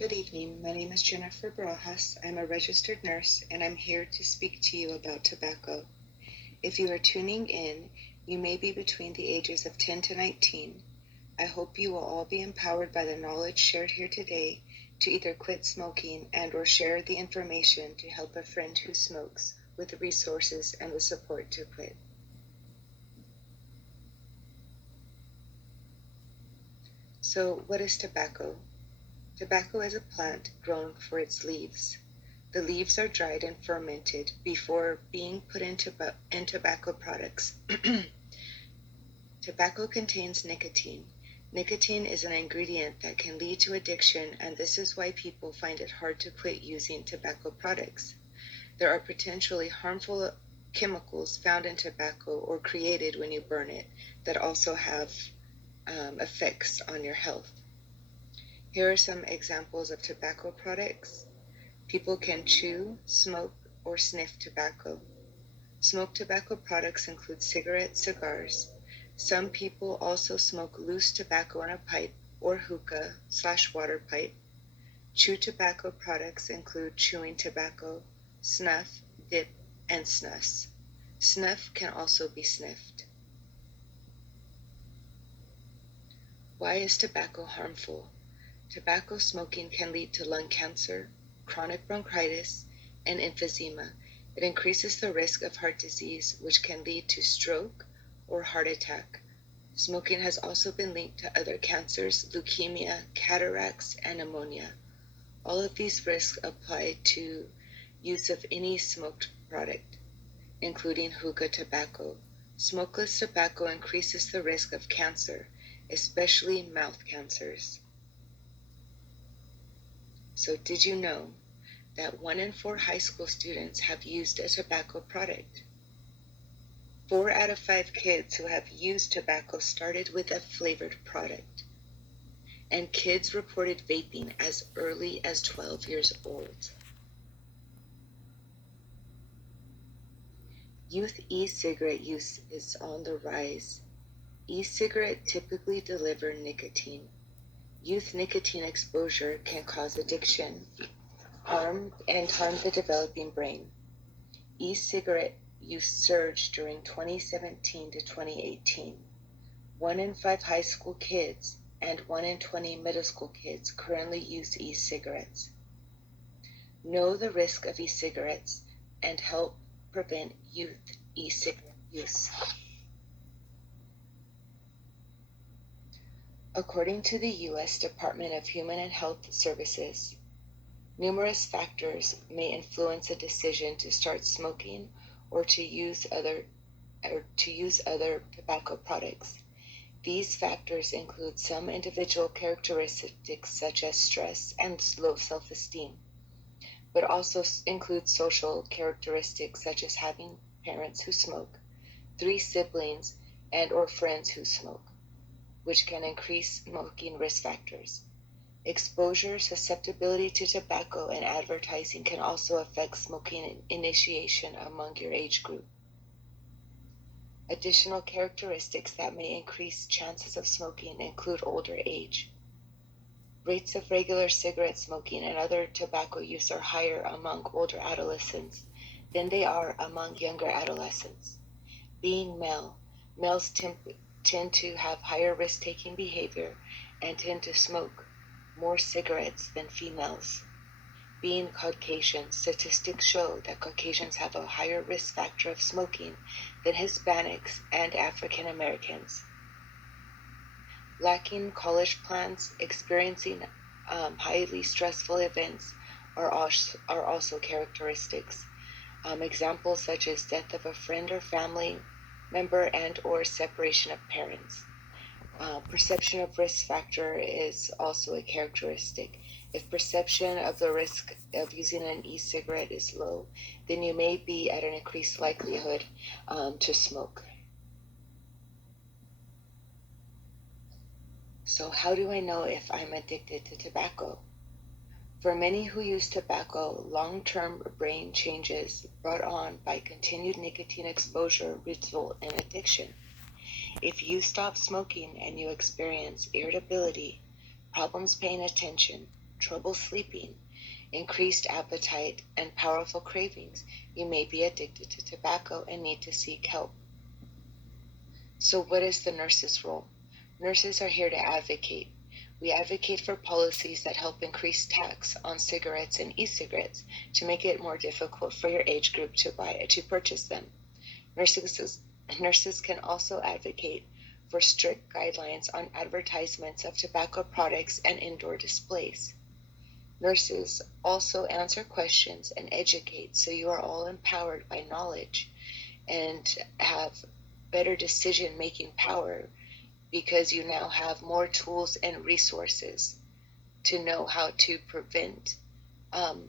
Good evening. My name is Jennifer Barajas. I'm a registered nurse, and I'm here to speak to you about tobacco. If you are tuning in, you may be between the ages of 10 to 19. I hope you will all be empowered by the knowledge shared here today to either quit smoking and/or share the information to help a friend who smokes with the resources and the support to quit. So, what is tobacco? Tobacco is a plant grown for its leaves. The leaves are dried and fermented before being put in tobacco products. Tobacco contains nicotine. Nicotine is an ingredient that can lead to addiction, and this is why people find it hard to quit using tobacco products. There are potentially harmful chemicals found in tobacco or created when you burn it that also have effects on your health. Here are some examples of tobacco products. People can chew, smoke, or sniff tobacco. Smoked tobacco products include cigarettes, cigars. Some people also smoke loose tobacco in a pipe or hookah/water pipe. Chew tobacco products include chewing tobacco, snuff, dip, and snus. Snuff can also be sniffed. Why is tobacco harmful? Tobacco smoking can lead to lung cancer, chronic bronchitis, and emphysema. It increases the risk of heart disease, which can lead to stroke or heart attack. Smoking has also been linked to other cancers, leukemia, cataracts, and pneumonia. All of these risks apply to use of any smoked product, including hookah tobacco. Smokeless tobacco increases the risk of cancer, especially mouth cancers. So did you know that 1 in 4 high school students have used a tobacco product? 4 out of 5 kids who have used tobacco started with a flavored product. And kids reported vaping as early as 12 years old. Youth e-cigarette use is on the rise. E-cigarettes typically deliver nicotine. Youth nicotine exposure can cause addiction, harm the developing brain. E-cigarette use surged during 2017 to 2018. 1 in 5 high school kids and 1 in 20 middle school kids currently use e-cigarettes. Know the risk of e-cigarettes and help prevent youth e-cigarette use. According to the U.S. Department of Human and Health Services, numerous factors may influence a decision to start smoking or to use other tobacco products. These factors include some individual characteristics such as stress and low self-esteem, but also include social characteristics such as having parents who smoke, 3 siblings and/or friends who smoke, which can increase smoking risk factors. Exposure, susceptibility to tobacco, and advertising can also affect smoking initiation among your age group. Additional characteristics that may increase chances of smoking include older age. Rates of regular cigarette smoking and other tobacco use are higher among older adolescents than they are among younger adolescents. Being male, males tend to have higher risk-taking behavior and tend to smoke more cigarettes than females. Being Caucasian, statistics show that Caucasians have a higher risk factor of smoking than Hispanics and African Americans. Lacking college plans, experiencing highly stressful events are also characteristics. Examples such as death of a friend or family member and/or separation of parents. Perception of risk factor is also a characteristic. If perception of the risk of using an e-cigarette is low, then you may be at an increased likelihood to smoke. So how do I know if I'm addicted to tobacco? For many who use tobacco, long-term brain changes brought on by continued nicotine exposure result in addiction. If you stop smoking and you experience irritability, problems paying attention, trouble sleeping, increased appetite, and powerful cravings, you may be addicted to tobacco and need to seek help. So what is the nurse's role? Nurses are here to advocate. We advocate for policies that help increase tax on cigarettes and e-cigarettes to make it more difficult for your age group to purchase them. Nurses can also advocate for strict guidelines on advertisements of tobacco products and indoor displays. Nurses also answer questions and educate, so you are all empowered by knowledge and have better decision-making power because you now have more tools and resources to know how to prevent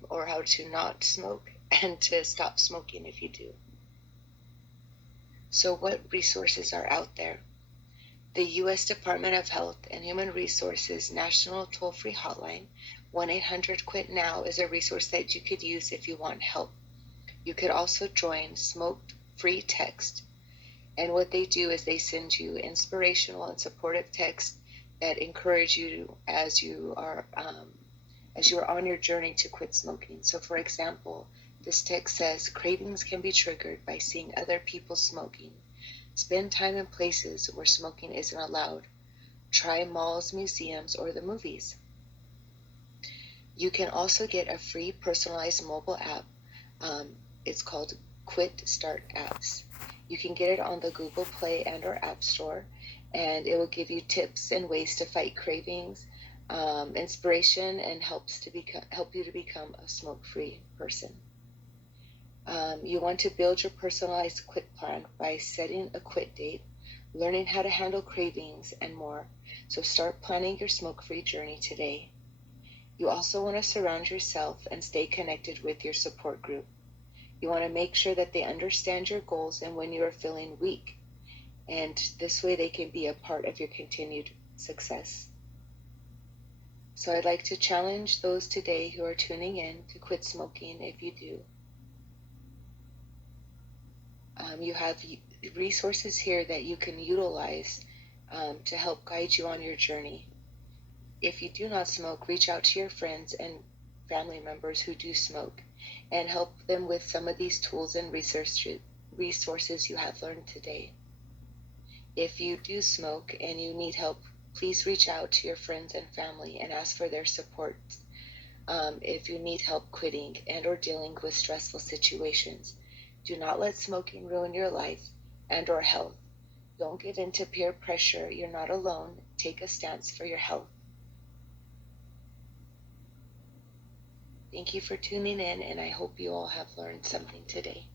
or how to not smoke and to stop smoking if you do. So what resources are out there? The U.S. Department of Health and Human Resources National Toll-Free Hotline, 1-800-QUIT-NOW, is a resource that you could use if you want help. You could also join Smoke-Free Text. And what they do is they send you inspirational and supportive texts that encourage you as you are on your journey to quit smoking. So for example, this text says, cravings can be triggered by seeing other people smoking. Spend time in places where smoking isn't allowed. Try malls, museums, or the movies. You can also get a free personalized mobile app. It's called Quit Start Apps. You can get it on the Google Play and or App Store, and it will give you tips and ways to fight cravings, inspiration, and help you to become a smoke-free person. You want to build your personalized quit plan by setting a quit date, learning how to handle cravings, and more. So start planning your smoke-free journey today. You also want to surround yourself and stay connected with your support group. You want to make sure that they understand your goals and when you are feeling weak, and this way they can be a part of your continued success. So I'd like to challenge those today who are tuning in to quit smoking if you do. You have resources here that you can utilize to help guide you on your journey. If you do not smoke, reach out to your friends and family members who do smoke and help them with some of these tools and resources you have learned today. If you do smoke and you need help, please reach out to your friends and family and ask for their support. If you need help quitting and or dealing with stressful situations, do not let smoking ruin your life and or health. Don't give in to peer pressure. You're not alone. Take a stance for your health. Thank you for tuning in, and I hope you all have learned something today.